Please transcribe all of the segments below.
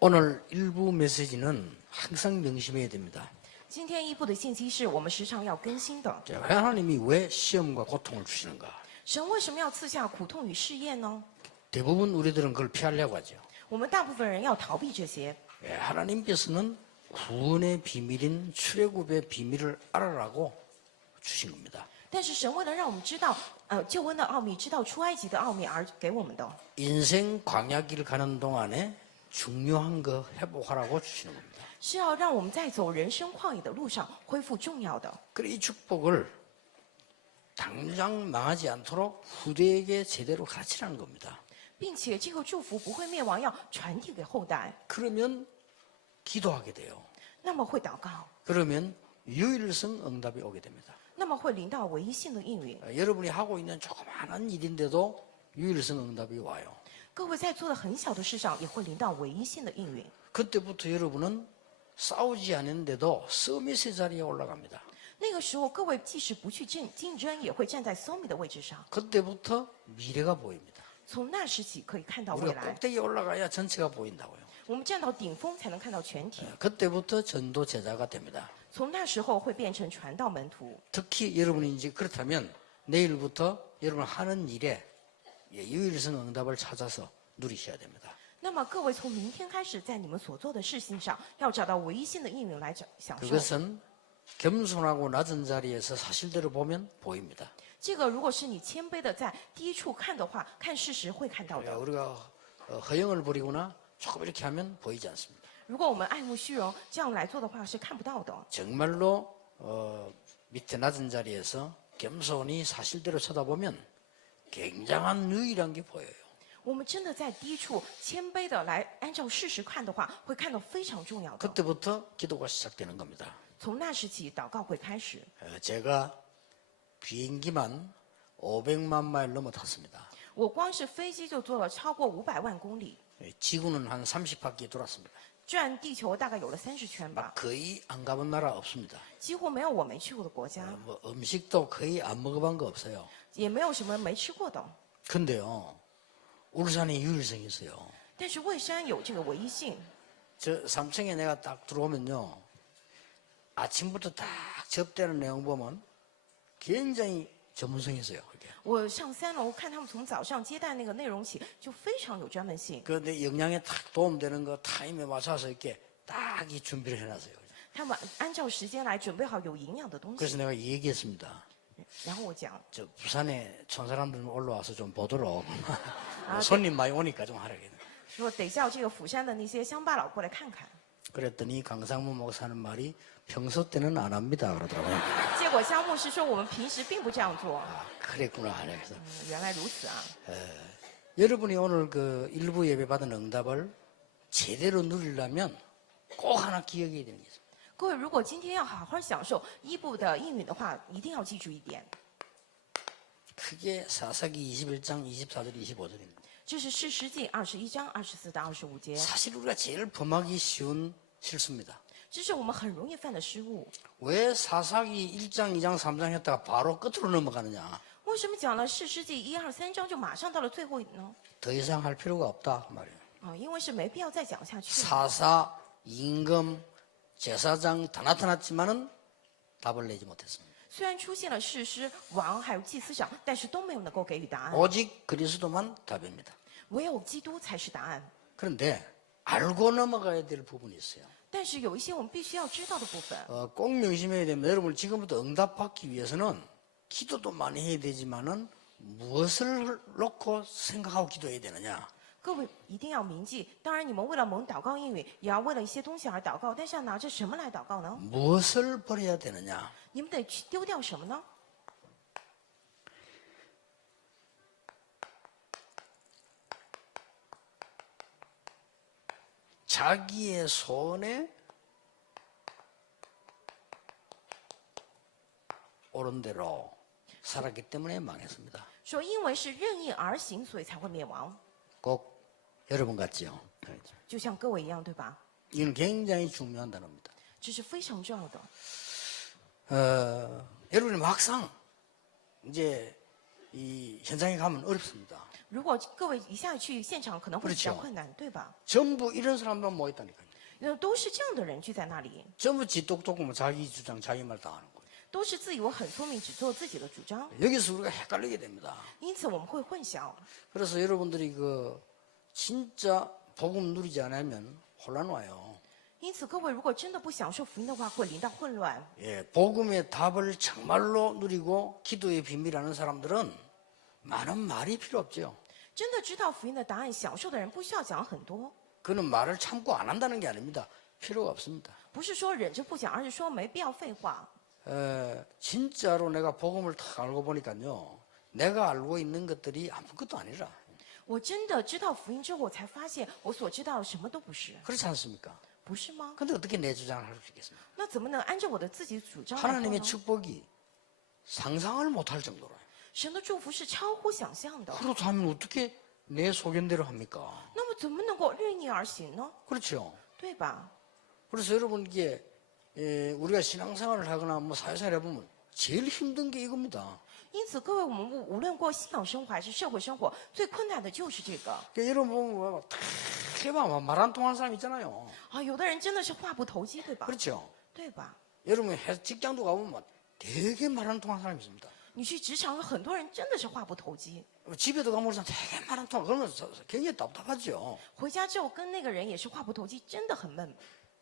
오늘 일부 메시지는 항상 명심해야 됩니다. 今天一部的信息是我们时常要更新的。 하나님이 왜 시험과 고통을 주시는가? 神为什么要赐下苦痛与试验呢？ 대부분 우리들은 그걸 피하려고 하죠. 我们大部分人要逃避这些。 하나님께서는 구원의 비밀인 출애굽의 비밀을 알아라고 주신 겁니다. 但是神为了让我们知道，救恩的奥秘，知道出埃及的奥秘而给我们的， 인생 광야길 가는 동안에 중요한 거 회복하라고 주시는 겁니다. 是要让我们在走人生旷野的路上恢复重要的。 그래 이 축복을 당장 망하지 않도록 후대에게 제대로 가르치라는 겁니다. 并且这个祝福不会灭亡，要传递给后代。 그러면 기도하게 돼요. 那么会祷告， 그러면 유일성 응답이 오게 됩니다. 那么会临到唯一性的应允。 여러분이 하고 있는 조그마한 일인데도 유일성 응답이 와요. 各位在做的很小的事上，也会临到唯一性的应允。 그때부터 여러분은 싸우지 않는데도 서밋의 자리에 올라갑니다. 那个时候，各位即使不去竞争，也会站在 소미 的位置上。 그때부터 미래가 보입니다. 从那时起，可以看到未 우리가 来。 꼭대기에 올라가야 전체가 보인다고요. 我们站到顶峰，才能看到全体。 그때부터 전도 제자가 됩니다. 从那时候会变成传道门徒。 특히 여러분이 이제 그렇다면 내일부터 여러분 하는 일에 유일성 응답을 찾아서 누리셔야 됩니다. 那么各位从明天开始，在你们所做的事情上，要找到唯一性的应允来享受。 그것은 겸손하고 낮은 자리에서 사실대로 보면 보입니다. 这个如果是你谦卑的在低处看的话，看事实会看到的。 우리가 허영을 부리거나 조금 이렇게 하면 보이지 않습니다. 如果我们爱慕虚荣，这样来做的话是看不到的。 정말로 밑에 낮은 자리에서 겸손히 사실대로 쳐다보면 굉장한 유일한 게 보여요. 我们真的在低处谦卑的来按照事实看的话，会看到非常重要的。 그때부터 기도가 시작되는 겁니다. 从那时起，祷告会开始。 제가 비행기만 500만 마일 넘어 탔습니다. 我光是飞机就坐了超过500万公里， 지구는 한 30바퀴 돌았습니다. 转地球大概有了30圈吧， 거의 안 가본 나라 없습니다. 几乎没有我没去过的国家， 뭐 음식도 거의 안 먹어본 거 없어요. 也没有什么没吃过的。 근데요, 울산에 유일성이 있어요. 但是蔚山有这个唯一性。 저 3층에 내가 딱 들어오면요, 아침부터 딱 접대하는 내용 보면 굉장히 전문성이 있어요. 그게. 我上3楼看他们从早上接待那个内容起，就非常有专门性。 그런데 영양에 딱 도움되는 거 타임에 맞춰서 이렇게 딱 이 준비를 해놨어요. 他们按照时间来准备好有营养的东西。 그래서 내가 얘기했습니다. 然后我讲， 저 부산에 촌사람들 올라와서 좀 보도록 손님 많이 오니까 좀 하라고. 说得叫这个釜山的那些乡巴佬过来看看。 그랬더니 강상무 목사는 말이 평소 때는 안 합니다 그러더라고요. 结果乡牧师说我们平时并不这样做。 그랬구나. 그래서 原来如此啊！ 여러분이 오늘 그 일부 예배 받은 응답을 제대로 누리려면 꼭 하나 기억해야 되는 게 있습니다. 各位，如果今天要好好享受一部的应允的话，一定要记住一点， 크게 사사기 21장 24절 25절입니다. 这是士师记21章24到25节， 사실 우리가 제일 범하기 쉬운 실수입니다. 这是我们很容易犯的失误。 왜 사사기 1장, 2장, 3장 했다가 바로 끝으로 넘어가느냐? 为什么讲了士师记1、2、3章就马上到了最后呢？ 더 이상 할 필요가 없다 그 말이에요. 因为是没必要再讲下去。 사사, 임금, 제사장 다 나타났지만은 답을 내지 못했습니다. 虽然出现了士师、王还有祭司长，但是都没有能够给予答案。 오직 그리스도만 답입니다. 唯有基督才是答案。 그런데 알고 넘어가야 될 부분이 있어요. 但是有一些我们必须要知道的部分， 꼭 명심해야 됩니다. 여러분 지금부터 응답받기 위해서는 기도도 많이 해야 되지만은 무엇을 놓고 생각하고 기도해야 되느냐? 各位一定要铭记。当然，你们为了蒙祷告应允，也要为了一些东西而祷告。但是要拿着什么来祷告呢？ 무엇을 버려야 되느냐? 你们得去丢掉什么呢？ 자기의 손에 옳은 대로 살았기 때문에 망했습니다. 说因为是任意而行，所以才会灭亡。 꼭 여러분 같지요? 就像各位一样，对吧？ 이건 굉장히 중요한 단어입니다. 这是非常重要的。 여러분이 막상 이제 이 현장에 가면 어렵습니다. 如果各位一下去现场，可能会比较困难，对吧？ 전부 이런 사람만 모였다니까요. 都是这样的人聚在那里， 전부 지 똑똑하면 자기 주장, 자기 말 다 하는 거예요. 都是自以为很聪明，只做自己的主张， 여기서 우리가 헷갈리게 됩니다. 因此我们会混淆。 그래서 여러분들이 그 진짜 복음 누리지 않으면 혼란 와요. 因此，各位如果真的不享受福音的话，会临到混乱。 예, 복음의 답을 정말로 누리고 기도의 비밀하는 사람들은 많은 말이 필요 없죠. 真的知道福音的答案，享受的人不需要讲很多， 그는 말을 참고 안 한다는 게 아닙니다. 필요가 없습니다. 不是说忍着不讲，而是说没必要废话。 진짜로 내가 복음을 탁 알고 보니까요. 내가 알고 있는 것들이 아무것도 아니라. 我真的知道福音之后，我才发现我所知道的什么都不是， 그렇지 않습니까? 不是吗？ 근데 어떻게 내 주장을 할 수 있겠습니까? 那怎么能按照我的自己主张来做 하나님의 呢？ 축복이 상상을 못할 정도로. 神的祝福是超乎想象的， 그렇다면 어떻게 내 소견대로 합니까? 那么怎么能够任意而行呢？ 그렇죠. 对吧？ 그래서 여러분 이게 우리가 신앙생활을 하거나 뭐 사회생활 해보면 제일 힘든 게 이겁니다. 因此，各位，我们无论过信仰生活还是社会生活，最困难的就是这个 그러니까 여러분 보면 대박 말 안 통하는 사람 있잖아요. 啊！有的人真的是话不投机，对吧？ 그렇죠. 对吧？ 여러분 직장도 가보면 되게 말 안 통하는 사람이 있습니다. 你去职场，有很多人真的是话不投机， 집에도 가면 되게 말 안 통하. 그러면 굉장히 답답하죠. 回家之后跟那个人也是话不投机，真的很闷。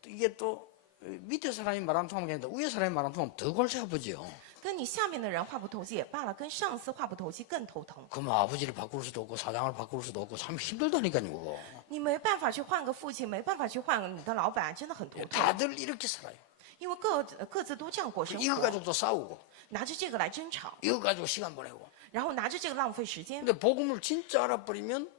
이게 또 밑에 사람이 말 안 통하면 괜찮은데 위에 사람이 말 안 통하면 더 골치 아프죠. 跟你下面的人话不投机也罢了，跟上司话不投机更头疼。 그럼 아버지를 바꿀 수도 없고 사장을 바꿀 수도 없고 참 힘들다니까요. 그거. 你没办法去换个父亲，没办法去换你的老板，真的很头疼。 다들 이렇게 살아요. 因为各自都这样过生 이거 活， 가지고 또 싸우고 拿着这个来争吵， 이거 가지고 시간 보내고. 然后拿着这个浪费时间。 근데 복음을 진짜 알아버리면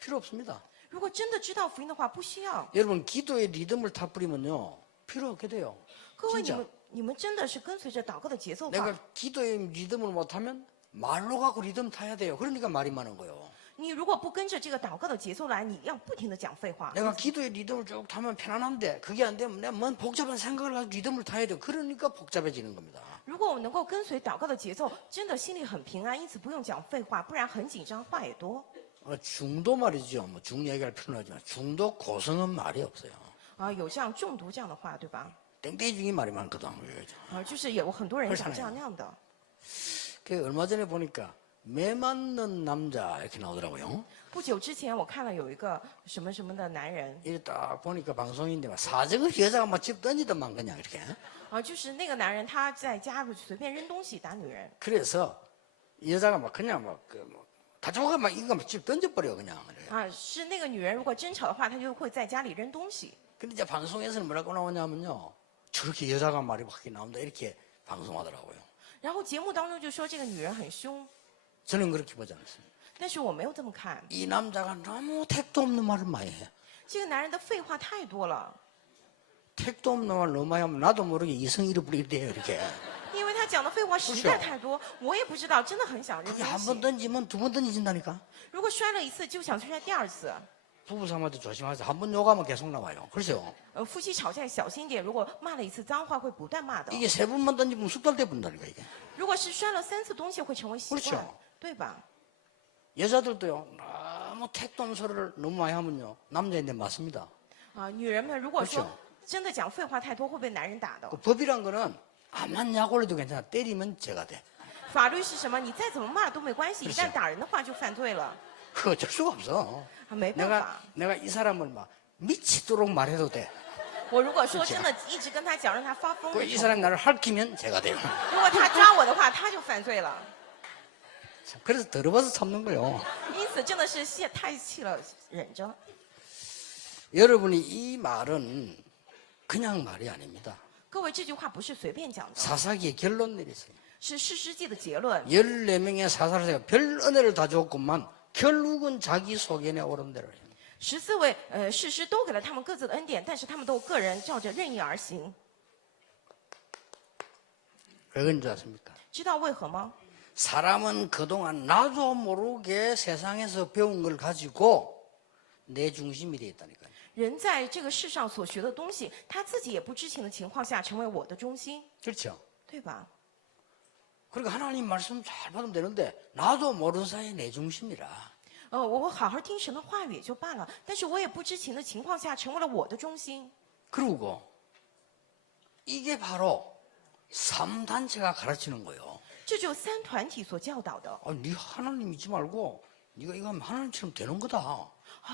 필요 없습니다. 如果真的知道福音的话，不需要。 여러분 기도의 리듬을 타버리면요 필요 없게 돼요. 各位， 진짜 你们真的是跟随着祷告的节奏 내가 吧？ 기도의 리듬을 못하면 말로 갖고 리듬 타야 돼요. 그러니까 말이 많은 거예요. 你如果不跟着这个祷告的节奏来，你要不停的讲废话。 내가 기도의 리듬을 쭉 타면 편안한데 그게 안 되면 내가 뭔 복잡한 생각을 가지고 리듬을 타야 돼요. 그러니까 복잡해지는 겁니다. 如果我能够跟随祷告的节奏，真的心里很平安，因此不用讲废话，不然很紧张，话也多。 중도 말이죠. 뭐 중 얘기할 필요는 하지만 중도 고성은 말이 없어요. 啊，有像中毒这样的话，对吧？ 땡땡이 중에 말이 많거든. 就是有很多人讲 그렇잖아요 这样那样的。 그 얼마 전에 보니까 매 맞는 남자 이렇게 나오더라고요. 不久之前，我看了有一个什么什么的男人， 이게 딱 보니까 방송인데 막 사정을 여자가 막 집 던지더만 그냥 이렇게. 就是那个男人他在家里随便扔东西打女人， 그래서 여자가 막 그냥 막그뭐 다정하게 막 이거 막 집 던져버려 그냥. 是那个女人如果争吵的话，她就会在家里扔东西。 근데 이제 방송에서는 뭐라고 나오냐면요. 저렇게 여자가 말이 확 나온다 이렇게 방송하더라고요. 然后节目当中就说这个女人很凶， 저는 그렇게 보지 않았어요. 但是我没有这么看。 이 남자가 너무 택도 없는 말을 많이 해. 这个男人的废话太多了， 택도 없는 말 너무 많이 하면 나도 모르게 이성이를 부리대요 이렇게. 因为他讲的废话实在太多，我也不知道，真的很想扔 그게 东 한 번 西。 던지면 두 번 던진다니까. 如果摔了一次，就想摔第二次。 부부 삼아도 조심하세요. 한 번 욕하면 계속 나와요. 그렇죠? 夫妻吵架小心点，如果骂了一次脏话，会不断骂的。 이게 세 번만 던지면 숙달돼 본다니까 이게. 如果是摔了3次东西，会成为习惯 그렇죠 ，对吧？ 여자들도요. 너무 택도 없는 소리를 너무 많이 하면요. 남자인데 맞습니다. 女人们如果说 그렇죠 真的讲废话太多，会被男人打的 그 。 법이란 거는 암만 약 올려도 괜찮아. 때리면 죄가 돼. 法律是什么？你再怎么骂都没关系，一旦打人的话就犯罪了， 그 어쩔 수가 없어. 没办法。 내가 이 사람을 막 미치도록 말해도 돼. 我如果说真的一直跟他讲，让他发疯 그 的 이 时候， 사람이 나를 핥히면 죄가 돼요. 如果他抓我的话，他就犯罪了。 그래서 더러워서 참는 거예요. 因此真的是太气了，忍着。 여러분이 이 말은 그냥 말이 아닙니다. 各位，这句话不是随便讲的， 사사기의 결론 내리세요. 是士师记的结论。 14명의 사사를 별 은혜를 다 줬구만 결국은 자기 소견에 옳은 대로 해요. 14位士师都给了他们各自的恩典，但是他们都个人照着任意而行。 왜 그런지 아십니까? 知道为何吗？ 사람은 그동안 나도 모르게 세상에서 배운 걸 가지고 내 중심이 돼 있다니까요. 人在这个世上所学的东西，他自己也不知情的情况下，成为我的中心， 그렇죠? 对吧？ 그러니까 하나님 말씀 잘 받으면 되는데 나도 모르는 사이에 내 중심이라. 我好好听神的话语也就罢了，但是我也不知情的情况下成为了我的中心。 그리고 이게 바로 3단체가 가르치는 거예요. 这就三团体所教导的。 네 하나님 믿지 말고 네가 이거 하면 하나님처럼 되는 거다.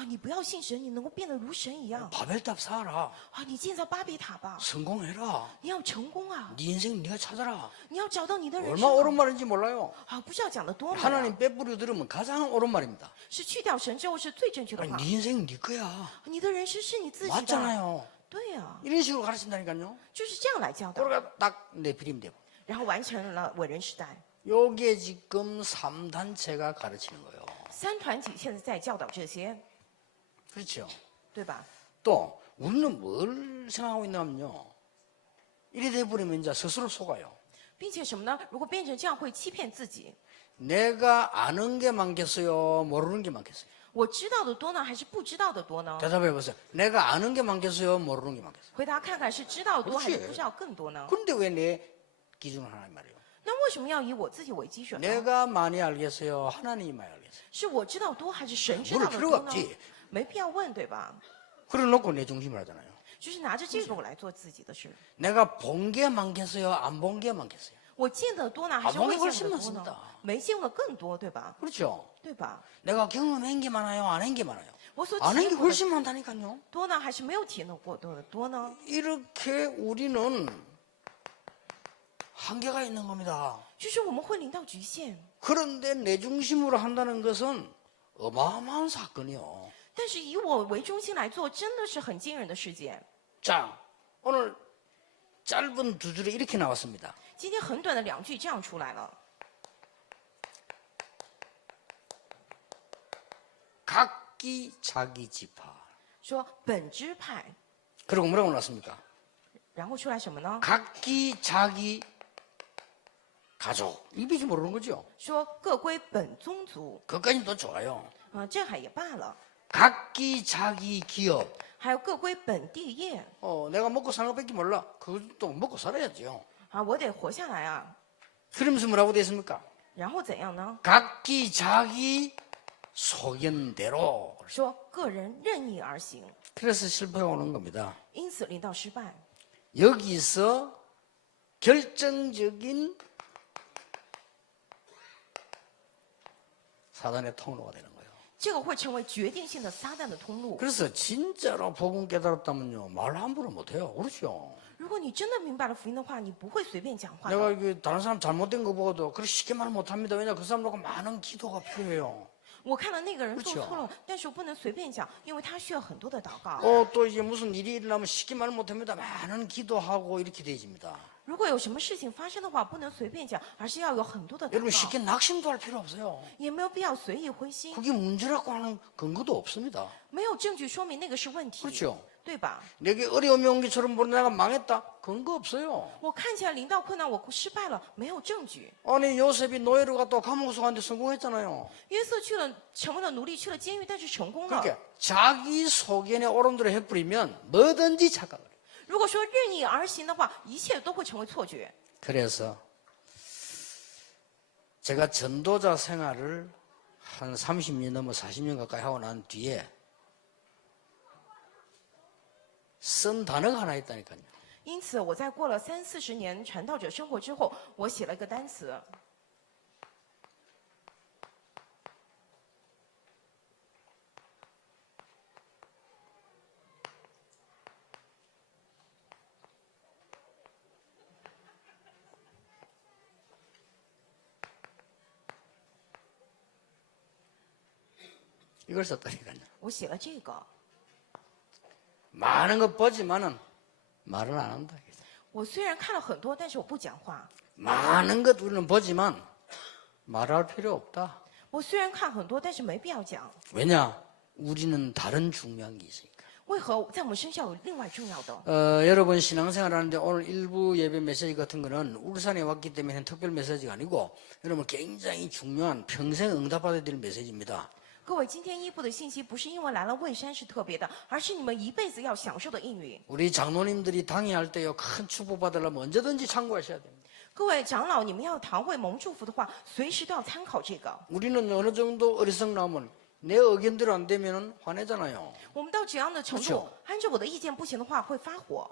你不要信神，你能够变得如神一样。 바벨탑 쌓아라. 你建造巴比塔吧， 성공해라. 你要成功啊， 네 인생 네가 찾아라. 你要找到你的人 얼마 生 옳은 啊。 말인지 몰라요. 不知道讲的多么呀， 하나님 빼뿌려 들으면 가장 옳은 말입니다. 是去掉神之后是最正确的 아니, 话。 네 인생 네 거야. 你的人生是你自己的， 맞잖아요. 对呀， 이런 식으로 가르친다니까요. 就是这样来教导， 그러니까 딱 네피림 되고. 然后完成了伟人时代。 요게 지금 3단체가 가르치는 거예요. 三团体现在在教导这些， 그렇죠. 对吧？ 또 우리는 뭘 생각하고 있냐면요. 이래 돼버리면 이제 스스로 속아요. 并且什么呢？如果变成这样，会欺骗自己。 내가 아는 게 많겠어요? 모르는 게 많겠어요? 我知道的多呢，还是不知道的多呢？ 대답해 보세요. 내가 아는 게 많겠어요? 모르는 게 많겠어요? 回答看看是知道多还是 그렇지 不知道更多呢？ 근데 왜 내 기준을 하나님 말이에요? 那为什么要以我自己为基准呢？ 내가 많이 알겠어요? 하나님이 많이 알겠어요? 是我知道多还是神知道 물을 的 필요가 多呢 없지. ？没必要问，对吧？ 그래 놓고 내 중심을 하잖아요. 就是拿着这个我来做自己的事。 내가 본 게 많겠어요? 안 본 게 많겠어요? 我见得多呢，还是 본 未 게 见 훨씬 得多 많습니다. 呢？没见的更多，对吧？ 그렇죠? 对吧？ 내가 경험한 게 많아요? 안 한 게 많아요? 我所 안 体 한 게 验过的 훨씬 많다니까요. 多呢，还是没有体验过的多呢？ 이렇게 우리는 한계가 있는 겁니다. 就是我们会临到局限， 그런데 내 중심으로 한다는 것은 어마어마한 사건이요. 但是以我为中心来做，真的是很惊人的事件。 자, 오늘 짧은 두 줄에 이렇게 나왔습니다. 今天很短的两句这样出来了， 각기 자기 지파. 说本支派， 그리고 뭐라고 나왔습니까? 然后出来什么呢？ 각기 자기 가족. 입이지 모르는 거죠. 说各归本宗族， 그것까지는 또 좋아요. 这还也罢了， 각기 자기 기업. 还有各归本地业 내가 먹고 사는 것밖에 몰라. 그것도 먹고 살아야죠. 我得活下来啊。 그러면서 뭐라고 되어 있습니까? 然后怎样呢？ 각기 자기 소견대로. 说个人任意而行， 그래서 실패가 오는 겁니다. 因此临到失败。 여기서 결정적인 사단의 통로가 되는 거예요. 这个会成为决定性的撒旦的通路。 그래서 진짜로 복음 깨달았다면요, 말 함부로 못해요. 그렇죠? 如果你真的明白了福音的话，你不会随便讲话 내가 的。 이게 다른 사람 잘못된 거 보고도 그렇게 쉽게 말 못합니다. 왜냐 그 사람하고 많은 기도가 필요해요. 我看了那个人做 그렇죠 错了，但是我不能随便讲，因为他需要很多的祷告。 또 이제 무슨 일이 일어나면 쉽게 말 못합니다. 많은 기도하고 이렇게 되어집니다. 如果有什么事情发生的话，不能随便讲，而是要有很多的祷 여러분 告， 쉽게 낙심도 할 필요 없어요. 也没有必要随意灰心， 그게 문제라고 하는 근거도 없습니다. 没有证据说明那个是问题， 그렇죠? 对吧？ 내게 어려움이 온 것처럼 보는 내가 망했다? 근거 없어요. 我看起来临到困难，我失败了，没有证据。 아니 요셉이 노예로 갔다 감옥소 갔는데 성공했잖아요. 约瑟去了，成为了奴隶，去了监狱，但是成功了。 그러니까 자기 소견에 오름대로 해버리면 뭐든지 착각을 해요. 如果说任意而行的话，一切都会成为错觉。 그래서 제가 전도자 생활을 한 30년 넘어 40년 가까이 하고 난 뒤에 쓴 단어가 하나 있다니까요. 因此，我在过了30-40年传道者生活之后，我写了一个单词， 이걸 썼다니까요. 我写了这个。 많은 것 보지만은 말은 안 한다. 我虽然看了很多，但是我不讲话。 많은 것 우리는 보지만 말할 필요 없다. 我虽然看很多，但是没必要讲。 왜냐? 우리는 다른 중요한 게 있으니까. 为何在我们身上有另外重要的？ 여러분 신앙생활 하는데 오늘 일부 예배 메시지 같은 거는 울산에 왔기 때문에 특별 메시지가 아니고 여러분 굉장히 중요한 평생 응답받아야 될 메시지입니다. 各位，今天一部的信息不是因为来了蔚山是特别的，而是你们一辈子要享受的应允。 우리 장로님들이 당회할 때요 큰 축복 받으려면 언제든지 참고하셔야 됩니다. 各位长老，你们要堂会蒙祝福的话，随时都要参考这个。 우리는 어느 정도 어리석나면 내 의견대로 안 되면 화내잖아요. 我们到怎样的程度，按照我的意见不行的话，会发火。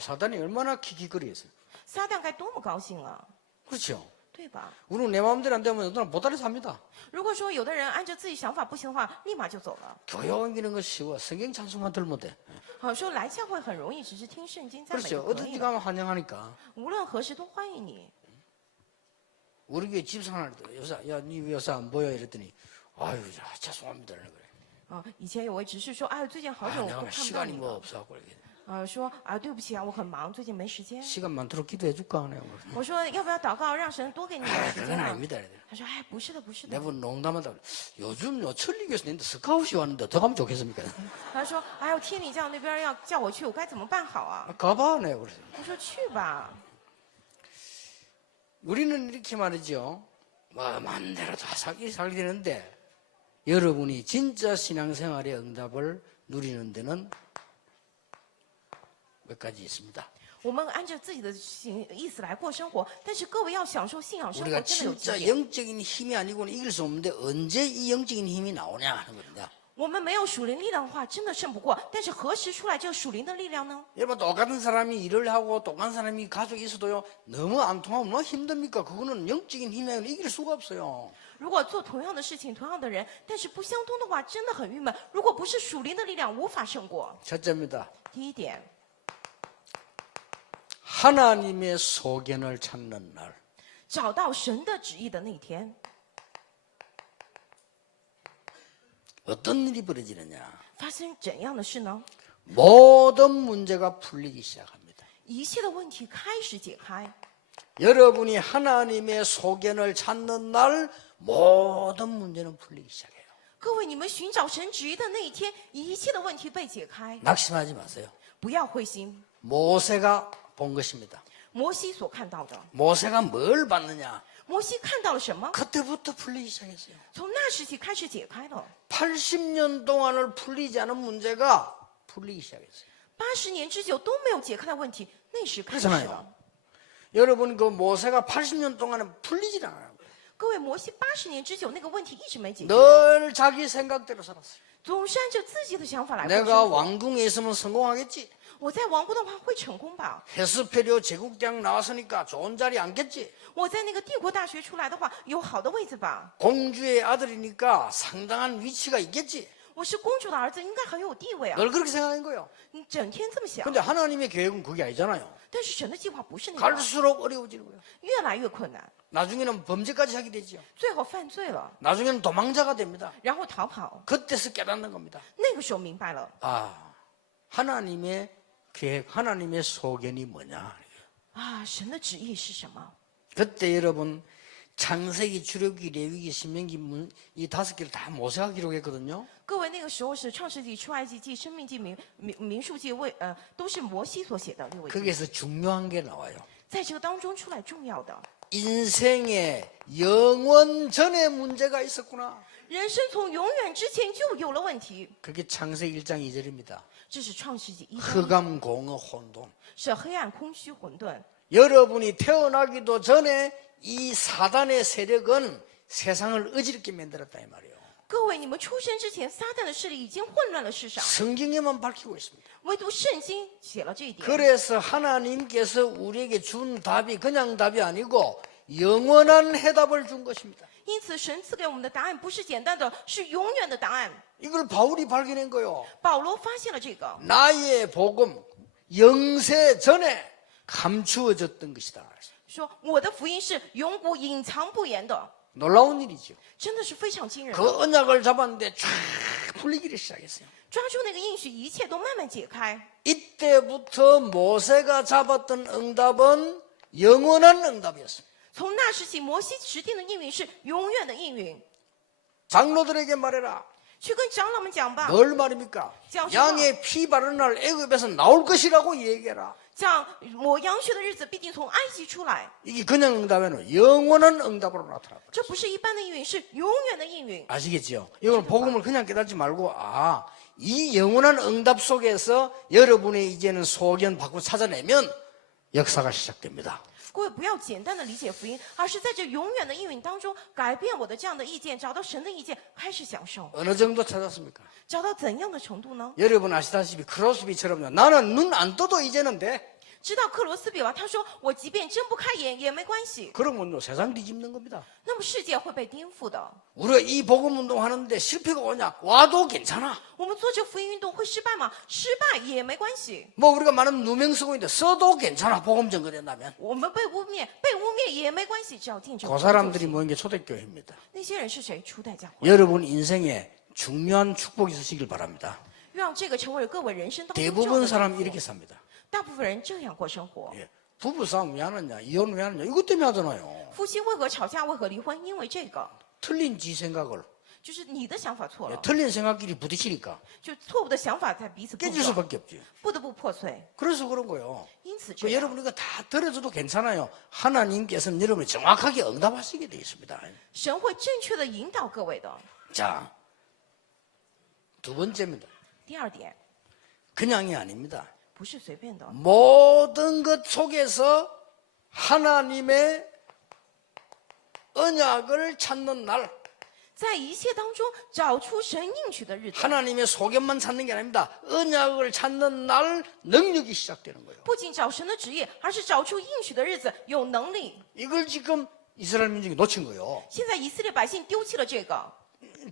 사단이 얼마나 킥킥거리겠어요. 撒旦该多么高兴了， 그렇죠. 对吧？ 우리는 내 마음대로 안 되면 어떤 보따리 삽니다. 如果说有的人按照自己想法不行的话，立马就走了。 교회 옮기는 거 쉬워. 성경 찬송만 들면 돼. 好说来教会很容易，只是听圣经赞美 그렇죠. 就可以 어딘지 了。 가면 환영하니까. 无论何时都欢迎你。 우리 교회 집사할 때 여사, 야, 니 여사 안 보여? 이랬더니 아유, 야, 죄송합니다. 그래. 啊，以前有位执事说，哎，最近好久 아, 都 내가 看不到 시간이 你 뭐 了。 없어갖고 이렇게. 说啊，对不起啊，我很忙，最近没时间。 시간 많도록 기도해 줄까? 내가. 我说要不要祷告，让神多给你点 아, 时 그건 间啊？ 아닙니다. 이래. 他说，哎，不是的，不是的。 내가 농담하다. 요즘 천리교에서 내는데 스카웃이 왔는데 어떻게 하면 좋겠습니까? 他说，哎呦，天理教那边要叫我去，我该怎么办好啊？ 가봐, 내가 그래서. 我说去吧。 우리는 이렇게 말이죠. 뭐 마음대로 다 살게 되는데 여러분이 진짜 신앙생활의 응답을 누리는 데는 몇 가지 있습니다. 我们按照自己的意思来过生活，但是各位要享受信仰生活， 우리가 真的有几 진짜 点。 영적인 힘이 아니고는 이길 수 없는데 언제 이 영적인 힘이 나오냐 하는 겁니다. 我们没有属灵力量的话，真的胜不过。但是何时出来这个属灵的力量呢？ 여러분 똑같은 사람이 일을 하고 똑같은 사람이 가족이 있어도요 너무 안 통하면 얼마나 힘듭니까? 그거는 영적인 힘이 아니라 이길 수가 없어요. 如果做同样的事情，同样的人，但是不相通的话，真的很郁闷。如果不是属灵的力量，无法胜过。 첫째입니다. 第一点， 하나님의 소견을 찾는 날. 找到神的旨意的那一天， 어떤 일이 벌어지느냐? 发生怎样的事呢？ 모든 문제가 풀리기 시작합니다. 一切的问题开始解开。 여러분이 하나님의 소견을 찾는 날 모든 문제는 풀리기 시작해요. 各位，你们寻找神旨意的那一天，一切的问题被解开， 낙심하지 마세요. 不要灰心。 모세가 본 것입니다. 摩西所看到的， 모세가 뭘 봤느냐? 摩西看到了什么？ 그때부터 풀리기 시작했어요. 从那时起开始解开了。 80년 동안을 풀리지 않은 문제가 풀리기 시작했어요. 80年之久都没有解开的问题，那时开始 그렇잖아요. 了。 여러분 그 모세가 80년 동안은 풀리질 않아요. 各位，摩西80年之久那个问题一直没解决， 늘 자기 생각대로 살았어요. 总是按照自己的想法来过 내가 生活。 왕궁에 있으면 성공하겠지. 我在王宫的话会成功吧？ 헤스페리오 제국대학 나왔으니까 좋은 자리 앉겠지. 我在那个帝国大学出来的话，有好的位置吧？ 공주의 아들이니까 상당한 위치가 있겠지. 我是公主的儿子，应该很有地位啊！ 늘 그렇게 생각한 거예요. 你整天这么想， 근데 하나님의 계획은 그게 아니잖아요. 但是神的计划不是那样， 갈수록 어려워지는 거예요. 越来越困难， 나중에는 범죄까지 하게 되죠. 最后犯罪了， 나중에는 도망자가 됩니다. 然后逃跑。 그때서 깨닫는 겁니다. 那个时候明白了 아, 하나님의 계획, 하나님의 소견이 뭐냐. 啊，神的旨意是什么？ 그때 여러분 창세기, 출애굽기, 레위기, 신명기 이 5개를 다 모세가 기록했거든요. 各位，那个时候是创世纪、出埃及记、生命记、民数记都是摩西所写的六位记， 거기에서 중요한 게 나와요. 在这个当中出来重要的。 인생에 영원 전에 문제가 있었구나. 人生从永远之前就有了问题， 그게 창세기 1장 2절입니다. 这是创世纪1章， 흑암, 공허, 혼돈. 是黑暗、空虚、混沌。 여러분이 태어나기도 전에 이 사단의 세력은 세상을 어지럽게 만들었다 이 말이에요. 各位，你们出生之前，撒旦的势力已经混乱了世上， 성경에만 밝히고 있습니다. 唯独圣经写了这一点。 그래서 하나님께서 우리에게 준 답이 그냥 답이 아니고 영원한 해답을 준 것입니다. 因此，神赐给我们的答案不是简单的，是永远的答案。 이걸 바울이 발견한 거예요. 保罗发现了这个， 나의 복음 영세 전에 감추어졌던 것이다. 说我的福音是永古隐藏不言的， 놀라운 일이죠. 真的是非常惊人 그 的。 언약을 잡았는데 쫙 풀리기를 시작했어요. 抓住那个应许，一切都慢慢解开。 이때부터 모세가 잡았던 응답은 영원한 응답이었습니다. 从那时起，摩西指定的应允是永远的应允。 장로들에게 말해라. 去跟长老们讲吧， 뭘 말입니까? 양의 피 바른 날 애굽에서 나올 것이라고 얘기해라. 讲抹羊血的日子必定从埃及出来。 이게 그냥 응답에는 영원한 응답으로 나타납니다. 这不是一般的应允，是永远的应允。 아시겠죠? 이건 복음을 그냥 깨닫지 말고 이 영원한 응답 속에서 여러분의 이제는 소견 밖으로 찾아내면 역사가 시작됩니다. 各位不要简单的理解福音，而是在这永远的应允当中改变我的这样的意见，找到神的意见，开始享受。 어느 정도 찾았습니까? 找到怎样的程度呢？ 여러분 아시다시피 크로스비처럼요. 나는 눈 안 떠도 이제는 돼. 知道克罗斯比吧？他说我即便睁不开眼也没关系。 그러면요 세상 뒤집는 겁니다. 那么世界会被颠覆的。 우리가 이 복음 운동하는데 실패가 오냐? 와도 괜찮아. 我们做这福音运动会失败吗？失败也没关系。 뭐 우리가 많은 누명 쓰고 있는데 써도 괜찮아. 복음 전거된다면. 我们被污蔑也没关系，只要见证。 그 사람들이 모인 게 초대교회입니다. 那些人是谁？初代教会。 여러분 인생에 중요한 축복이 있으시길 바랍니다. 让这个成为各位人生当中 대부분 重要的 사람 祝福 이렇게 삽니다. 大部分人这样过生活。 예. 부부 싸움 왜 하느냐? 이혼 왜 하느냐? 이것 때문에 하잖아요. 夫妻为何吵架？为何离婚？因为这个， 틀린 지 생각을 就是你的想法错 예, 了， 틀린 생각끼리 부딪히니까 就错误的想法在彼此碰 깨질 撞， 수밖에 없지. 不得不破碎。 그래서 그런 거예요. 因此这 그 样， 여러분 이거 다 들어줘도 괜찮아요. 하나님께서는 여러분이 정확하게 응답하시게 되어 있습니다. 神会正确的引导各位的。 자, 두 번째입니다. 第二点， 그냥이 아닙니다. 不是随便的， 모든 것 속에서 하나님의 언약을 찾는 날, 在一切当中找出神应许的日子， 하나님의 소견만 찾는 게 아닙니다. 언약을 찾는 날 능력이 시작되는 거예요. 不仅找神的旨意，而是找出应许的日子，有能力。 이걸 지금 이스라엘 민족이 놓친 거예요. 现在以色列百姓丢弃了这个，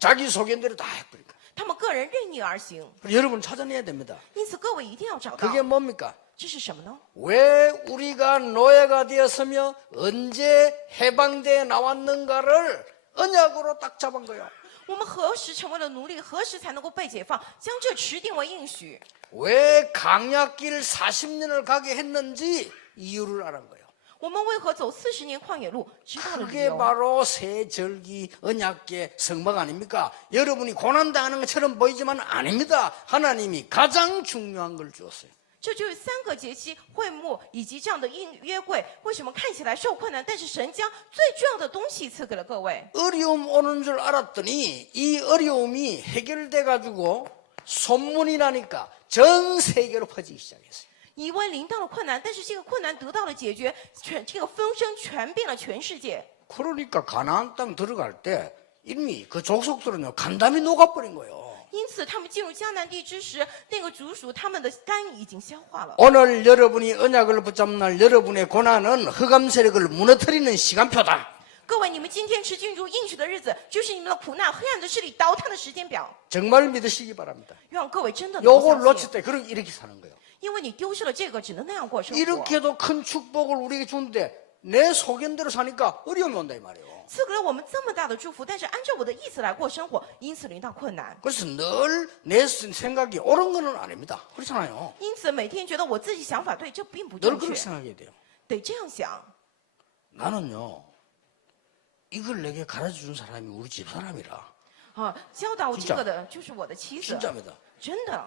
자기 소견대로 다 해버리니까. 他们个人任意而行。 여러분 찾아내야 됩니다. 因此，各位一定要找到， 그게 뭡니까? 这是什么呢？ 왜 우리가 노예가 되었으며 언제 해방되어 나왔는가를 언약으로 딱 잡은 거예요. 我们何时成为了奴隶？何时才能够被解放？将这持定为应许。 왜 강약길 40년을 가게 했는지 이유를 알은 거예요. 我们为何走40年旷野路？知道了理 그게 由。 바로 새절기 언약계 성막 아닙니까? 여러분이 고난당하는 것처럼 보이지만 아닙니다. 하나님이 가장 중요한 걸 주었어요. 这就是3个节期、会幕以及这样的约柜，为什么看起来受困难？但是神将最重要的东西赐给了各位。 어려움 오는 줄 알았더니 이 어려움이 해결돼 가지고 소문이 나니까 전 세계로 퍼지기 시작했어요. 以为临到了困难，但是这个困难得到了解决，这个风声传遍了全世界。 그러니까 가나안 땅 들어갈 때 이미 그 족속들은요 간담이 녹아버린 거예요. 因此，他们进入迦南地之时，那个族属他们的肝已经消化了。 오늘 여러분이 언약을 붙잡는 날 여러분의 고난은 흑암 세력을 무너뜨리는 시간표다. 各位，你们今天是进入应许的日子，就是你们的苦难、黑暗的势力倒塌的时间表。 정말 믿으시기 바랍니다. 让各位真的能够 요걸 相 놓칠 信， 때 그렇게 이렇게 사는 거예요. 因为你丢失了这个，只能那样过生活。 이렇게도 큰 축복을 우리에게 주는데 내 소견대로 사니까 어려움이 온다 이 말이에요. 赐给了我们这么大的祝福，但是按照我的意思来过生活，因此临到困难。 그래서 늘 내 생각이 옳은 거는 아닙니다. 그렇잖아요. 因此每天觉得我自己想法对，这并不 늘 正 그렇게 确， 생각해야 돼요. 得这样想。 나는요 이걸 내게 가르쳐준 사람이 우리 집 사람이라 啊，教导这个的就是我的妻子， 진짜입니다. 真的，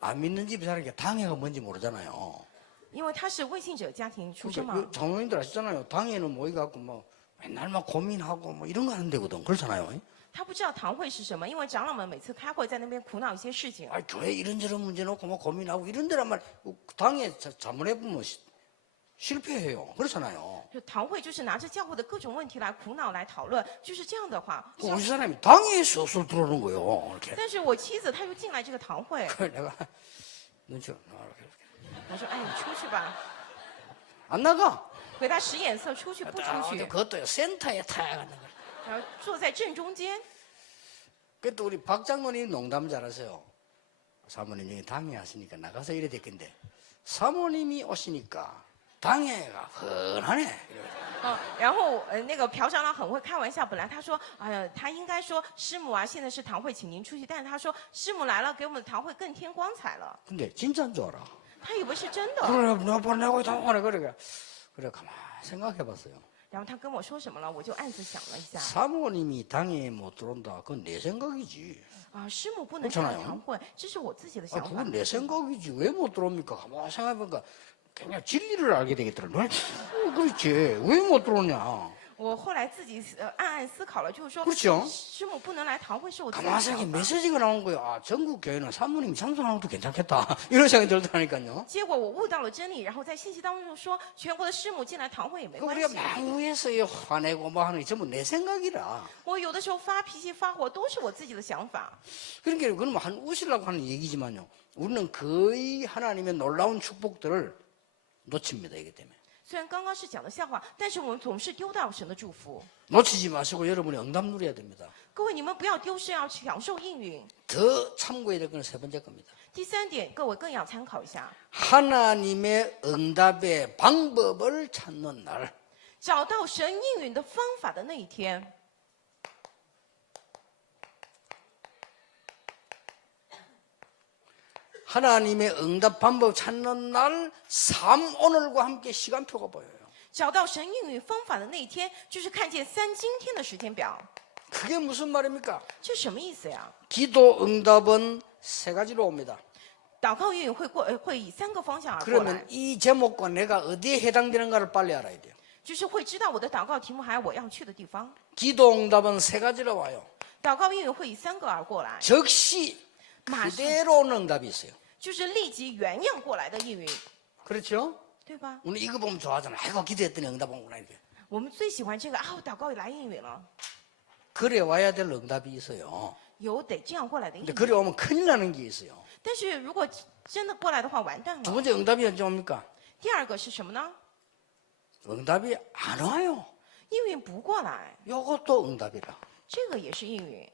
안 믿는 집 사람이니까 당해가 뭔지 모르잖아요. 因为他是未信者家庭出身嘛。 장로님들 아시잖아요. 당해는 모이갖고 뭐 맨날 막 고민하고 뭐 이런 거 하는 데거든. 그렇잖아요. 他不知道堂会是什么，因为长老们每次开会在那边苦恼一些事情。 아, 교회 이런저런 문제 놓고 뭐 고민하고 이런 데란 말 당해 자문해보면 실패해요. 그렇잖아요. 就堂会就是拿着教会的各种问题来苦恼来讨论，就是这样的话。 우리 사람이 당해 수술 들어오는 거예요. 이렇게. 但是我妻子她又进来这个堂会， 그걸 내가 눈치 이렇게. 我说：“哎，你出去吧。 안 나가. ”给他使眼色，出去不出 아, 去， 그것도요. 센터에 타야 간다. 然后坐在正中间。 그때 우리 박 장로님 농담 잘하세요. 사모님 여기 당회 하시니까 나가서 이래 됐겠는데 사모님이 오시니까 당회가 훤하네. 然后那个朴长老很会开玩笑，本来他说，哎呀，他应该说师母啊，现在是堂会，请您出去。但是他说师母来了，给我们的堂会更添光彩了。 근데 진짜인 줄 알아. 他以为是真的。 그래, 내가 당하네 그래 가만 생각해봤어요. 然后他跟我说什么了，我就暗自想了一下。 사모님이 당회에 못 들어온다. 그건 내 생각이지. 啊，师母不能上堂会，这是我自己的 아, 想法。 그건 내 생각이지. 왜 못 들어옵니까? 가만 생각해보니까 그냥 진리를 알게 되겠더라. 그렇지. 왜 못 들어오냐? 我后来自己暗暗思考了，就是说 그렇죠 师母不能来堂会是我自己的 가만히 생각해 想法。 메시지가 나온 거예요. 아, 전국 교회는 사모님이 참석하는 것도 괜찮겠다. 이런 생각이 들더라니까요. 结果我悟到了真理，然后在信息当中说，全国的师母进来堂会也没 그 关 우리가 系。 망우에서 화내고 뭐 하는 게 전부 내 생각이라. 我有的时候发脾气发火都是我自己的想法。 그러니까 그건 한 웃으려고 하는 얘기지만요. 우리는 거의 하나님의 놀라운 축복들을 놓칩니다. 이기 때문에. 虽然刚刚是讲的笑话，但是我们总是丢掉神的祝福。 놓치지 마시고 여러분이 응답 누려야 됩니다. 各位，你们不要丢失，要享受应允。 더 참고해야 될 건 세 번째 겁니다. 第三点，各位更要参考一下， 하나님의 응답의 방법을 찾는 날. 找到神应允的方法的那一天。 하나님의 응답 방법 찾는 날 삶 오늘과 함께 시간표가 보여요. 找到神应允方法的那一天，就是看见今天的时间表。 그게 무슨 말입니까? 这什么意思呀？ 기도 응답은 세 가지로 옵니다. 祷告应允会以3个方向而过 그러면 来， 이 제목과 내가 어디에 해당되는가를 빨리 알아야 돼요. 就是会知道我的祷告题目还有我要去的地方。 기도 응답은 세 가지로 와요. 祷告应允会以3个而过来， 즉시 마시- 그대로 오는 응답이 있어요. 就是立即原样过来的应允， 그렇죠? 对吧？ 우리 이거 보면 좋아하잖아. 아이고 기도했더니 응답 온구나 이렇게. 我们最喜欢这个啊，我祷告来应允了， 그래 와야 될 응답이 있어요. 有得这样过来的应 근데 允。 그래 오면 큰일 나는 게 있어요. 但是如果真的过来的话，完蛋 두 了。 번째 응답이 언제 옵니까? 第二个是什么呢？ 응답이 안 와요. 应允不过来， 요것도 응답이라. 这个也是应允。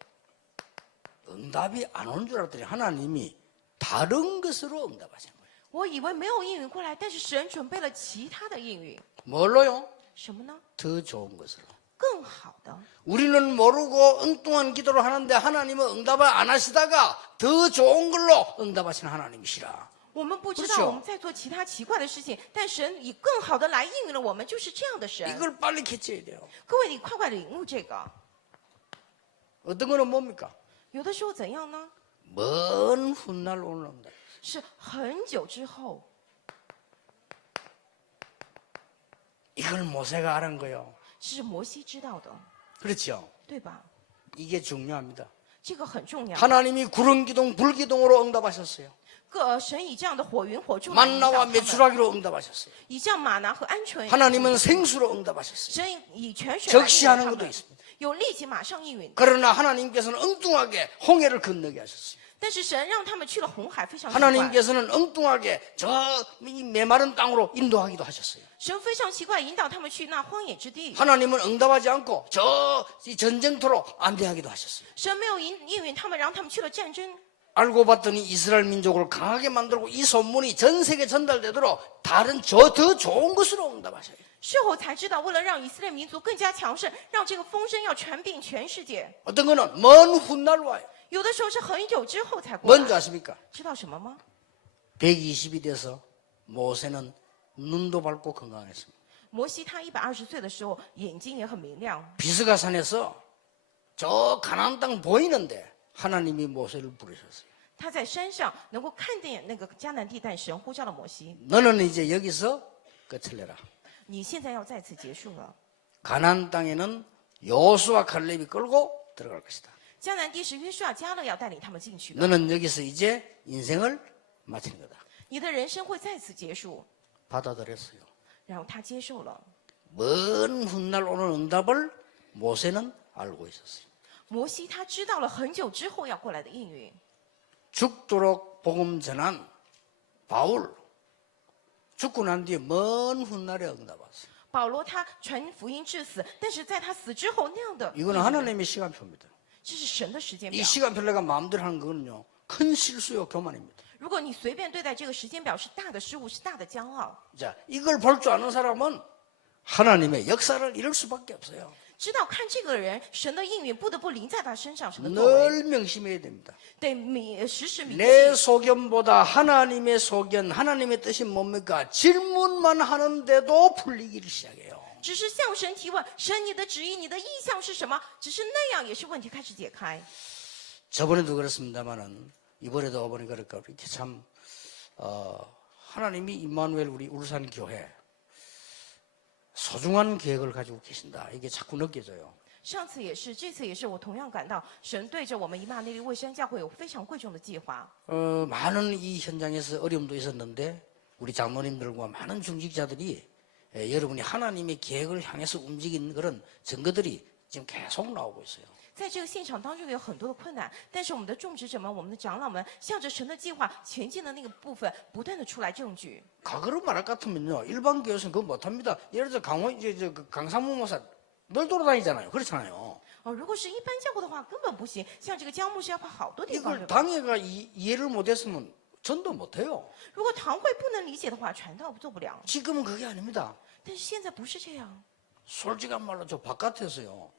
응답이 안 오는 줄 알았더니 하나님이 다른 것으로 응답하신 거예요. 我以为没有应允过来，但是神准备了其他的应允， 뭘로요? 什么呢？ 더 좋은 것으로. 更好的。 우리는 모르고 엉뚱한 기도를 하는데 하나님은 응답을 안 하시다가 더 좋은 걸로 응답하시는 하나님이시라. 我们不知 그렇죠 道我们在做其他奇怪的事情，但神以更好的来应允了我们，就是这样的神。 이걸 빨리 캐치해야 돼요. 各位，你快快领悟这个。 어떤 거는 뭡니까? 有的时候怎样呢？ 먼 훗날 오는 응답. 是很久之后， 이걸 모세가 알은 거예요. 是摩西知道的， 그렇죠? 对吧？ 이게 중요합니다. 这个很重要。 하나님이 구름 기둥 불 기둥으로 응답하셨어요. 神以这样的火云火柱来引导 만나와 他们， 메추라기로 응답하셨어요. 以像马拿和鹌鹑。 하나님은 생수로 응답하셨어요. 神以泉水来引导 적시하는 他 것도 们， 있습니다. 有立即马上应允。 그러나 하나님께서는 엉뚱하게 홍해를 건너게 하셨어요. 但是神让他们去了红海，非常奇怪。 하나님께서는 엉뚱하게 저 이 메마른 땅으로 인도하기도 하셨어요. 神非常奇怪，引导他们去那荒野之地。 하나님은 응답하지 않고 저 이 전쟁터로 안대하기도 하셨어요. 神没有应允他们，让他们去了战争。 알고 봤더니 이스라엘 민족을 강하게 만들고 이 소문이 전 세계 전달되도록 다른 저 더 좋은 것으로 응답하셔요. 事后才知道，为了让以色列民族更加强盛，让这个风声要传遍全世界。 어떤 거는 먼 훗날 와요. 有的时候是很久之后才过 뭔지 来。 아십니까? 知道什么吗？ 120이 돼서 모세는 눈도 밝고 건강했습니다. 摩西他120岁的时候，眼睛也很明亮。 비스가산에서 저 가나안 땅 보이는데 하나님이 모세를 부르셨어요. 他在山上能够看见那个迦南地，但神呼叫了摩西。 너는 이제 여기서 끝을 내라. 你现在要再次结束了。 가나안 땅에는 여호수아 칼렙이 끌고 들어갈 것이다. 迦南地是约书亚、迦勒要带领他们进去的。 너는 여기서 이제 인생을 마치는 거다. 你的人生会再次结束。 받아들였어요. 然后他接受了。 먼 훗날 오는 응답을 모세는 알고 있었어요. 摩西他知道了很久之后要过来的应允。 죽도록 복음 전한 바울 죽고 난 뒤에 먼 훗날에 응답 왔어요. 保罗他传福音至死，但是在他死之后那样的应 이거는 允， 하나님의 시간표입니다. 这是神的时间 이 表。 시간표를 내가 마음대로 하는 거는요 큰 실수요 교만입니다. 如果你随便对待这个时间表，是大的失误，是大的骄傲。 자, 이걸 볼 줄 아는 사람은 하나님의 역사를 이룰 수밖에 없어요. 知道看这个人，神的应允不得不临在他身上，神的作为 늘 명심해야 됩니다. 得时时铭 내 记。 소견보다 하나님의 소견, 하나님의 뜻이 뭡니까? 질문만 하는데도 풀리기를 시작해요. 只是向神提问，神你的旨意、你的意向是什么？只是那样也是问题开始解开。 저번에도 그렇습니다만은 이번에도 어머니 그럴까 이렇게 참 하나님이 임마누엘 우리 울산 교회 소중한 계획을 가지고 계신다. 이게 자꾸 느껴져요.上次也是，这次也是，我同样感到神对着我们以马内利卫生教会有非常贵重的计划。 많은 이 현장에서 어려움도 있었는데 우리 장로님들과 많은 중직자들이 여러분이 하나님의 계획을 향해서 움직이는 그런 증거들이 지금 계속 나오고 있어요. 在这个现场当中有很多的困难，但是我们的种植者们、我们的长老们，向着神的计划前进的那个部分，不断的出来证据。 과거로 말할 것 같으면요, 일반 교회에서는 그거 못합니다. 예를 들어 강상무 목사 늘 돌아다니잖아요. 그렇잖아요. 如果是一般教会的话，根本不行。像这个江牧师要跑好多地方， 이걸 당회가 이해를 못했으면 전도 못해요. 如果堂会不能理解的话，传道做不了。 지금은 그게 아닙니다. 但是现在不是这样。 솔직한 말로 저 바깥에서요,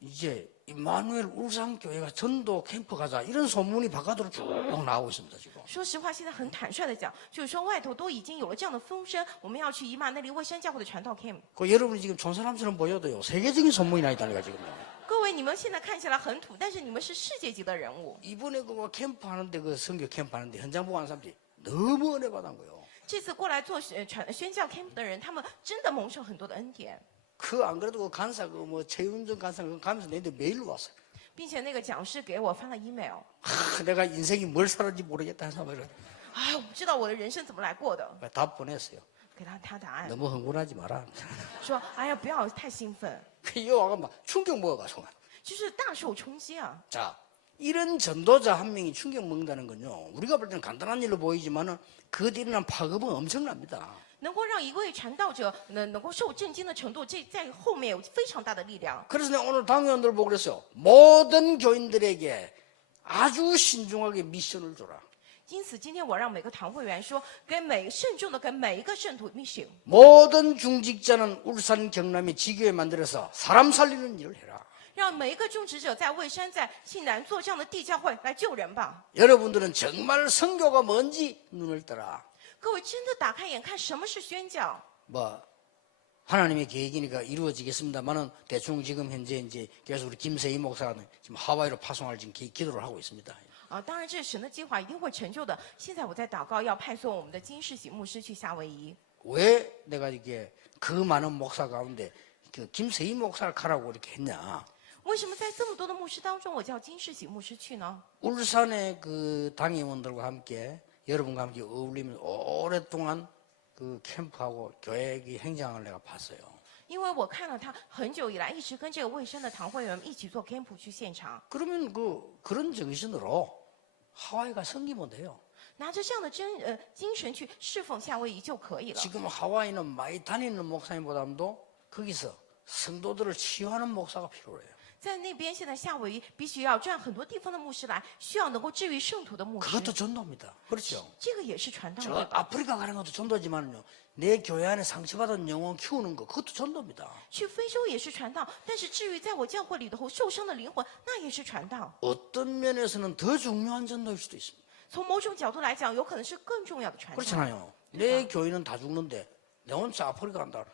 이제 임마누엘 울산교회가 전도 캠프 가자 이런 소문이 바깥으로 쭉 나오고 있습니다. 지금. 说实话，现在很坦率的讲，就是说外头都已经有了这样的风声，我们要去以马内利卫生教会的传道 camp。 여러분이 지금 촌사람처럼 보여도요, 세계적인 소문이 나 있다니까 지금요. 各位，你们现在看起来很土，但是你们是世界级的人物。 이번에 그 캠프 하는데 그 선교 캠프 하는데 현장 보고 하는 사람들이 너무 은혜 받은 거예요. 这次过来做宣教 camp 的人，他们真的蒙受很多的恩典， 그 안 그래도 그 간사 그 뭐 최윤정 간사 그 가면서 내한테 메일로 왔어요. 并且那个讲师给我发了 email， 내가 인생이 뭘 살았는지 모르겠다 해서 말을 哎，我不知道我的人生怎么来过的， 답 보냈어요. 给他答案， 너무 흥분하지 마라. 说哎呀不要太兴奋， 이 와가 막 충격 먹어가지고. 就是大受冲击啊。 자, 이런 전도자 한 명이 충격 먹는다는 건요, 우리가 볼 때는 간단한 일로 보이지만은 그 뒤에 난 파급은 엄청납니다. 能够让一位传道者能够受震惊的程度，这在后面有非常大的力量。 그래서 내가 오늘 당회원들 보고 그랬어요. 모든 교인들에게 아주 신중하게 미션을 줘라. 因此，今天我让每个堂会员说，慎重的跟每一个圣徒 mission， 모든 중직자는 울산 경남의 지교에 만들어서 사람 살리는 일을 해라. 让每一个种植者在蔚山、在信南做这样的地教会来救人吧。 여러분들은 정말 선교가 뭔지 눈을 떠라. 各位真的打开眼看什么是宣教。 뭐 하나님의 계획이니까 이루어지겠습니다만은 대충 지금 현재 이제 그래서 우리 김세희 목사가 지금 하와이로 파송할 지금 기도를 하고 있습니다. 当然这是神的计划一定会成就的。现在我在祷告，要派送我们的金世喜牧师去夏威夷。 왜 내가 이게 그 많은 목사 가운데 그 김세희 목사를 가라고 이렇게 했냐? 为什么在这么多的牧师当中，我叫金世喜牧师去呢？ 울산의 그 당회원들과 함께 여러분과 함께 어울리면서 오랫동안 그 캠프하고 교회의 행장을 내가 봤어요. 因为我看了他很久以来一直跟这个卫生的堂会员一起做 camp 去现场， 그러면 그런 정신으로 하와이가 섬기면 돼요. 拿着这样的精神去侍奉夏威夷就可以了。 지금 하와이는 많이 다니는 목사님보다도 거기서 성도들을 치유하는 목사가 필요해요. 在那边现在夏威夷必须要转很多地方的牧师来，需要能够治愈圣徒的牧师， 그것도 전도입니다. 그렇죠? 这个也是传道 저 的。 아프리카 가는 것도 전도지만요. 내 교회 안에 상처받은 영혼 키우는 거 그것도 전도입니다. 去非洲也是传道，但是治愈在我教会里头受伤的灵魂，那也是传道。 어떤 면에서는 더 중요한 전도일 수도 있습니다. 从某种角度来讲，有可能是更重要的传道。 그렇잖아요. 내 교인은 다 죽는데 내 혼자 아프리카 간다.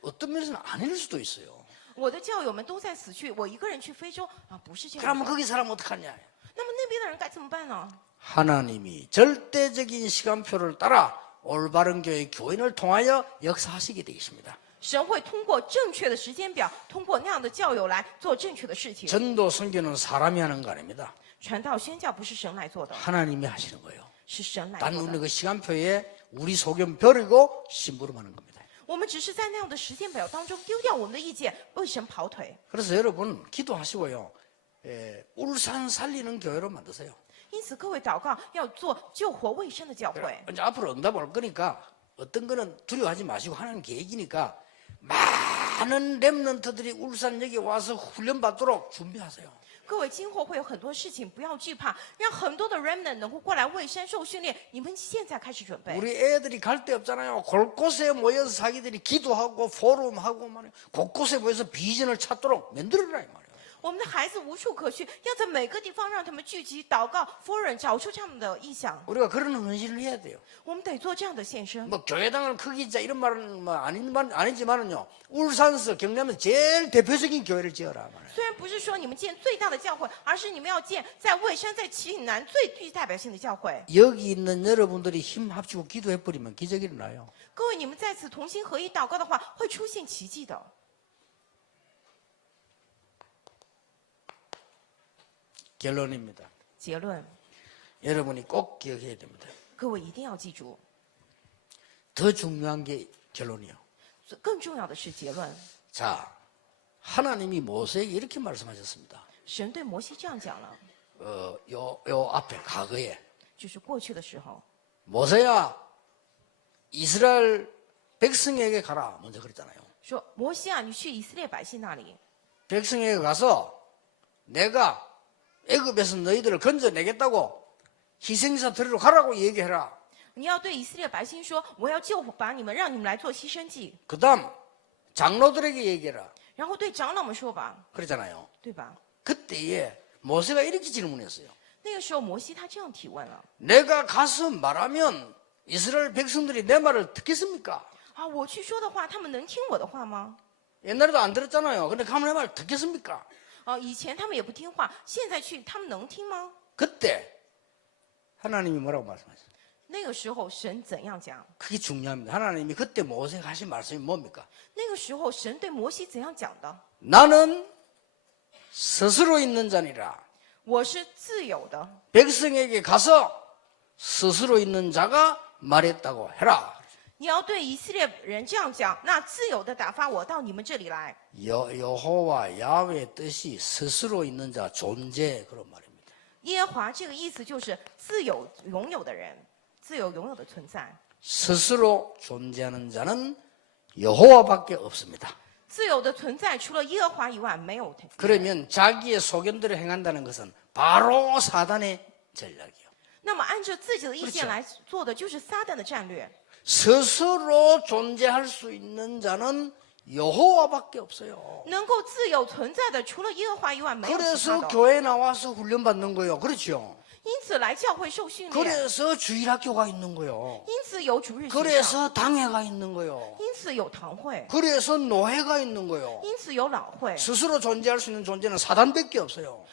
어떤 면에서는 아닐 수도 있어요. 我的教友们都在死去，我一个人去非洲啊，不是这样 그러면 的。 거기 사람 어떡하냐? 那么那边的人该怎么办呢？ 하나님이 절대적인 시간표를 따라 올바른 교회 교인을 통하여 역사하시게 되겠습니다. 神会通过正确的时间表，通过那样的教友来做正确的事情。 전도 선교는 사람이 하는 거 아닙니다. 传道宣教不是神来做的， 하나님이 하시는 거예요. 是神来 단 做 우리는 的。 그 시간표에 우리 소견 버리고 심부름하는 겁니다. 我们只是在那样的时间表当中丢掉我们的意见，为神跑腿。 그래서 여러분 기도하시고요. 울산 살리는 교회로 만드세요. 因此，各位祷告要做救活卫生的教会。 이제 앞으로 응답 올 거니까 어떤 거는 두려워하지 마시고 하나님 계획이니까 많은 렘넌트들이 울산 여기 와서 훈련 받도록 준비하세요. 各位，今后会有很多事情，不要惧怕，让很多的 remnant 能够过来卫生受训练。你们现在开始准备。 우리 애들이 갈 데 없잖아요. 곳곳에 모여서 자기들이 기도하고 포럼하고 말이에요. 곳곳에 모여서 비전을 찾도록 만들어라 이 말이에요. 我们的孩子无处可去，要在每个地方让他们聚集、祷告、夫人找出他们的意向。 우리가 그런 헌신을 해야 돼요. 我们得做这样的献身。 뭐 교회당을 크게 짓자 이런 말은 뭐 아니지만은요. 울산서 경남에서 제일 대표적인 교회를 지어라 말이에요. 虽然不是说你们建最大的教会，而是你们要建在蔚山、在旗岭南最具代表性的教会。 여기 있는 여러분들이 힘 합치고 기도해 버리면 기적이 일어나요. 各位，你们在此同心合一祷告的话，会出现奇迹的。 결론입니다. 结论， 여러분이 꼭 기억해야 됩니다. 各位一定要记住， 더 중요한 게 결론이요. 更重要的是结论。 자, 하나님이 모세에게 이렇게 말씀하셨습니다. 神对摩西这样讲了， 요 앞에 과거에 就是过去的时候， 모세야 이스라엘 백성에게 가라 먼저 그랬잖아요. 说摩西啊，你去以色列百姓那里， 백성에게 가서 내가 애굽에서 너희들을 건져내겠다고 희생사 드리러 가라고 얘기해라. 你要对以色列百姓说，我要救把你们，让你们来做牺牲祭。 그다음 장로들에게 얘기해라. 然后对长老们说吧， 그랬잖아요. 对吧？ 그때에 모세가 이렇게 질문했어요. 那个时候摩西他这样提问了 내가 가서 말하면 이스라엘 백성들이 내 말을 듣겠습니까? 啊，我去说的话，他们能听我的话吗？ 옛날에도 안 들었잖아요. 근데 가면 내 말 듣겠습니까? 以前他们也不听话，现在去他们能听吗？ 그때 하나님이 뭐라고 말씀하셨어요? 那个时候神怎样讲？ 그게 중요합니다. 하나님이 그때 모세가 하신 말씀이 뭡니까? 那个时候神对摩西怎样讲的？ 나는 스스로 있는 자니라. 我是自由的， 백성에게 가서 스스로 있는 자가 말했다고 해라. 你要对以色列人这样讲，那自由的打发我到你们这里来。 여호와 야훼의 뜻이 스스로 있는 자 존재 그런 말입니다. 耶和华这个意思就是自由拥有的人，自由拥有的存在。 스스로 존재하는 자는 여호와밖에 없습니다. 自由的存在除了耶和华以外没有。 그러면 자기의 소견대로 행한다는 것은 바로 사단의 전략이에요. 那么按照自己的意见来做的就是撒旦的战略。 스스로 존재할 수 있는 자는 여호와밖에 없어요. 能够自由存在的除了耶和华以外没有其他 그래서 的。 교회 나와서 훈련 받는 거예요. 그렇죠? 因此来教会受训练， 그래서 주일학교가 있는 거예요. 因此有主日学校， 그래서 당회가 있는 거예요. 因此有堂会， 그래서 노회가 있는 거예요. 因此有老会， 스스로 존재할 수 있는 존재는 사단밖에 없어요.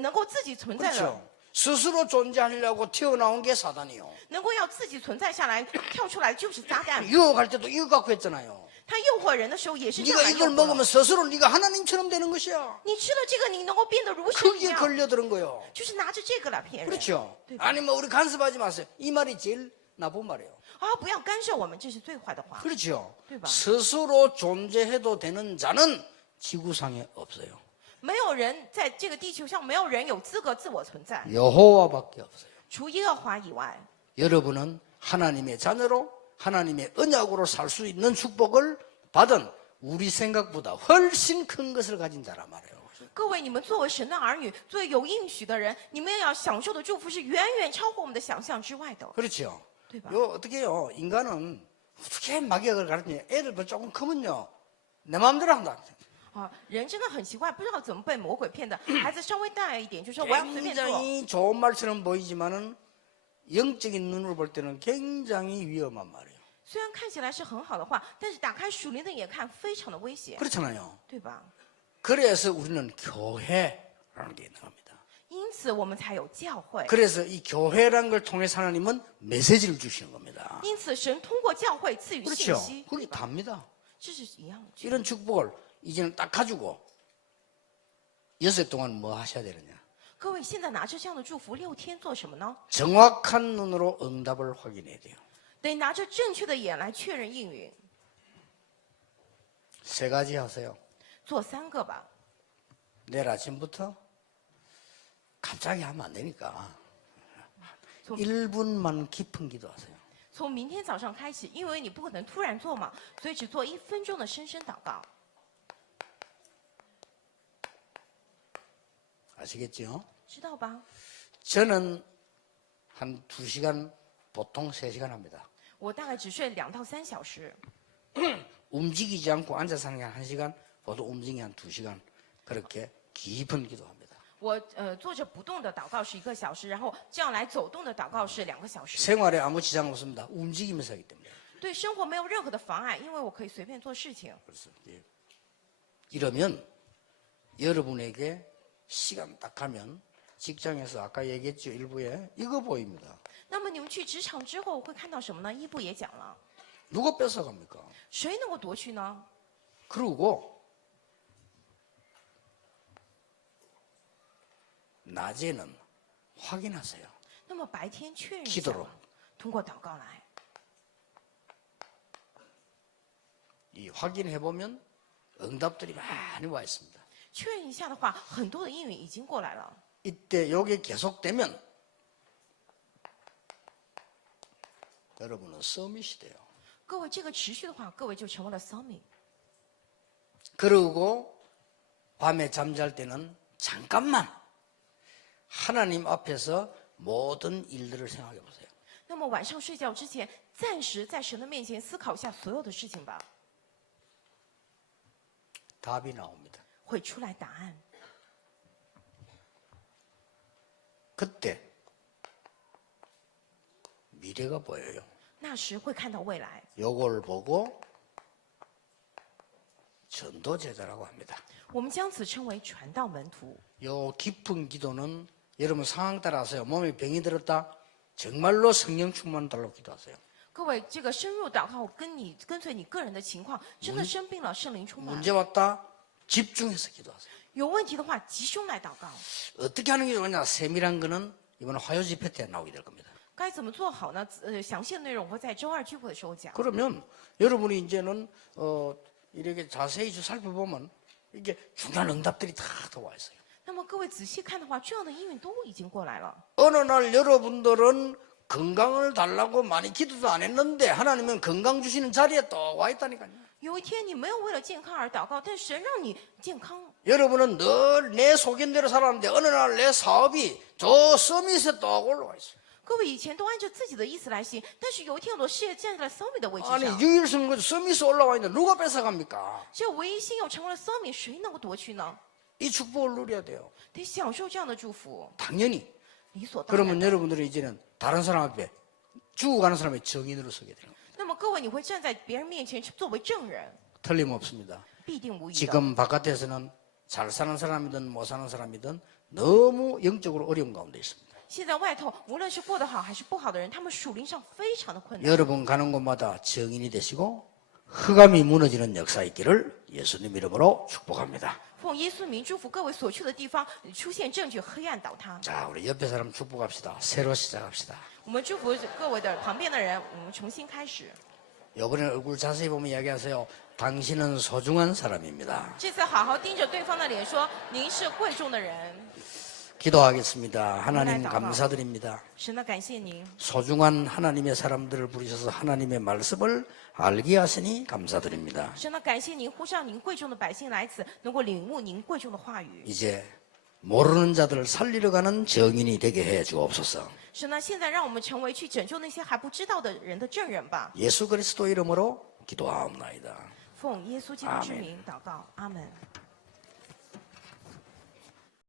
能够自己存在的， 그렇죠? 스스로 존재하려고 튀어나온 게 사단이요. 能够要自己存在下来跳出来就是撒旦。 유혹할 때도 이거 갖고 했잖아요. 他诱惑人的时候也是这样 네가 来诱 이걸 惑 먹으면 的。 스스로 네가 하나님처럼 되는 것이야. 你吃了这个，你能够变得如神一 그게 样， 걸려드는 거예요. 就是拿着这个来骗人。 그렇죠? 对吧？ 아니 뭐 우리 간섭하지 마세요. 이 말이 제일 나쁜 말이에요. 啊，不要干涉我们，这是最坏的话。 그렇죠? 对吧？ 스스로 존재해도 되는 자는 지구상에 없어요. 没有人在这个地球上，没有人有资格自我存在， 여호와밖에 없어요. 除耶和华以外。 여러분은 하나님의 자녀로 하나님의 언약으로 살 수 있는 축복을 받은 우리 생각보다 훨씬 큰 것을 가진 자란 말이에요. 各位，你们作为神的儿女，作为有应许的人，你们要享受的祝福是远远超过我们的想象之外的， 그렇죠? 对吧？ 요 어떻게 해요? 인간은 어떻게 막역을 가르치냐? 애들 뭐 조금 크면요 내 마음대로 한다. 啊，人真的很奇怪，不知道怎么被魔鬼骗的。孩子稍微大一点，就说我要随便做。 굉장히 좋은 말처럼 보이지만은 영적인 눈으로 볼 때는 굉장히 위험한 말이에요. 虽然看起来是很好的话，但是打开属灵的眼看，非常的危险， 그렇잖아요. 对吧？ 그래서 우리는 교회라는 게 있는 겁니다. 因此我们才有教会。 그래서 이 교회라는 걸 통해서 하나님은 메시지를 주시는 겁니다. 因此神通过教会赐予信 그렇죠? 息， 그게 对吧？ 답니다. 这是一样的。 이런 축복을 이제는 딱 가지고 6일 동안 뭐 하셔야 되느냐? 各位，现在拿着这样的祝福，6天做什么呢？ 정확한 눈으로 응답을 확인해야 돼요. 得拿着正确的眼来确认应允。 세 가지 하세요. 做3个吧。 내일 아침부터 갑자기 하면 안 되니까 좀- 1분만 깊은 기도하세요. 从明天早上开始，因为你不可能突然做嘛，所以只做1分钟的深深祷告， 아시겠죠? 知道吧？ 저는 한 2시간, 보통 3시간 합니다. 我大概只睡2到3小时， 움직이지 않고 앉아서 하는 게 한 1시간, 보통 움직이기 한 2시간 그렇게 깊은 기도합니다. 我坐着不动的祷告是1个小时，然后这样来走动的祷告是2个小时。 생활에 아무 지장 없습니다. 움직이면서 하기 때문에. 对生活没有任何的妨碍，因为我可以随便做事情。 그래서 이러면 여러분에게 시간 딱 하면 직장에서 아까 얘기했죠. 일부에 이거 보입니다. 那么你们去职场之后会看到什么呢？一部也讲了， 누가 뺏어갑니까? 谁能够夺去呢？ 그리고 낮에는 확인하세요. 那么白天确认一下 기도로 吧，通过祷告来。 이 확인해 보면 응답들이 많이 와 있습니다. 确认一下的话，很多的应允已经过来了。 이때 요게 계속되면 여러분은 서밋이 돼요. 各位，这个持续的话，各位就成为了 summit。 그리고 밤에 잠잘 때는 잠깐만 하나님 앞에서 모든 일들을 생각해 보세요. 那么晚上睡觉之前，暂时在神的面前思考一下所有的事情吧， 답이 나옵니다. 会出来答案。 그때 미래가 보여요. 那时会看到未来。 요걸 보고 전도 제자라고 합니다. 我们将此称为传道门徒。 요 깊은 기도는 여러분 상황 따라 하세요. 몸에 병이 들었다. 정말로 성령 충만 달라고 기도하세요. 各位，这个深入祷告跟随你个人的情况，真的生病了，圣灵充满， 문제 왔다. 집중해서 기도하세요. 有问题的话，集中来祷告。 어떻게 하는 게 좋으냐? 세밀한 거는 이번 화요 집회 때 나오게 될 겁니다. 该怎么做好呢？详细的内容我会在周2聚会的时候讲。 그러면 여러분이 이제는 이렇게 자세히 좀 살펴보면 이게 중요한 응답들이 다 와 있어요. 那么各位仔细看的话，这样的应允都已经过来了。 어느 날 여러분들은 건강을 달라고 많이 기도도 안 했는데 하나님은 건강 주시는 자리에 또 와 있다니까요. 有一天你没有为了健康而祷告，但神让你健康。 여러분은 늘 내 속인대로 살았는데 어느 날 내 사업이 저 서밋에 또 올라와 있어요. 各位以前都按照自己的意思来行，但是有一天我的事业站在了 summit 的位置 아니 上， 유일성 서밋에 올라와 있는데 누가 뺏어갑니까? 这唯一信又成为了 summit，谁能够夺去呢？ 이 축복을 누려야 돼요. 得享受这样的祝福， 당연히. 理所当然 그러면 的。 여러분들은 이제는 다른 사람 앞에 죽어가는 사람의 증인으로 서게 되는 겁니다. 那么各位，你会站在别人面前作为证人， 틀림없습니다. 必定无疑的。 지금 바깥에서는 잘 사는 사람이든 못 사는 사람이든 너무 영적으로 어려운 가운데 있습니다. 现在外头无论是过得好还是不好的人，他们属灵上非常的困难。 여러분 가는 곳마다 증인이 되시고 흑암이 무너지는 역사 있기를 예수님 이름으로 축복합니다. 奉耶稣名祝福各位所去的地方出现证据，黑暗倒塌。 자, 우리 옆에 사람 축복합시다. 새로 시작합시다. 我们祝福各位的旁边的人，我们重新开始。 이번에 얼굴 자세히 보면 이야기하세요. 당신은 소중한 사람입니다. 这次好好盯着对方的脸说：“您是贵重的人。 기도하겠습니다. 하나님 감사드립니다. 神的感谢您， 소중한 하나님의 사람들을 부르셔서 하나님의 말씀을 알게 하시니 감사드립니다. 神的感谢您呼上您贵重的百姓来此，能够领悟您贵重的话语。 이제 모르는 자들을 살리러 가는 증인이 되게 해 주옵소서. 神呢，现在让我们成为去拯救那些还不知道的人的证人吧。 예수 그리스도 이름으로 기도하옵나이다. 奉耶稣基督之名祷告，阿门。